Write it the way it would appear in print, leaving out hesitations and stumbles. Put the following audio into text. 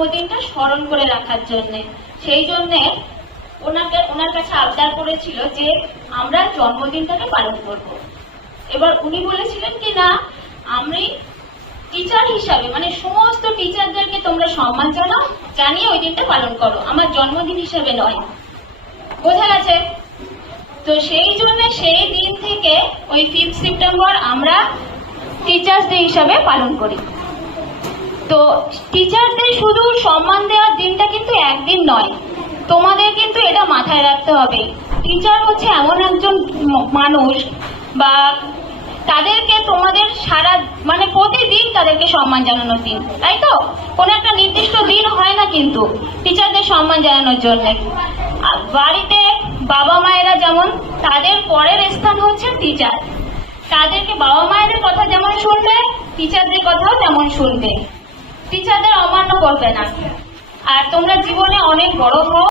জন্মদিনটা স্মরণ করে রাখার জন্য। সেই জন্য ওনার কাছে আবদার করেছিল যে আমরা জন্মদিনটাকে পালন করব। এবার উনি বলেছিলেন কি না, আমি টিচার হিসাবে মানে সমস্ত টিচারদেরকে তোমরা সম্মান জানাও, জানিয়ে ওই দিনটা পালন করো, আমার জন্মদিন হিসাবে নয়। বোঝা গেছে? তো সেই জন্য সেই দিন থেকে ওই 5 সেপ্টেম্বর আমরা টিচার্স ডে হিসাবে পালন করি। তো টিচারদের শুধু সম্মান দেওয়ার দিনটা কিন্তু একদিন নয়, তোমাদের কিন্তু এটা মাথায় রাখতে হবে। টিচার হচ্ছে এমন একজন মানুষ, বা তাদেরকে তোমাদের সারা মানে প্রতিদিন তাদেরকে সম্মান জানানোর দিন, তাই তো? কোনো একটা নির্দিষ্ট দিন হয় না কিন্তু টিচারদের সম্মান জানানোর জন্য। বাড়িতে বাবা মায়েরা যেমন, তাদের পরের স্থান হচ্ছে টিচার। তাদেরকে বাবা মায়ের কথা যেমন শুনবে, টিচারদের কথাও তেমন শুনবে, টিচারদের অমান্য করবে না। আর তোমরা জীবনে অনেক বড় হও।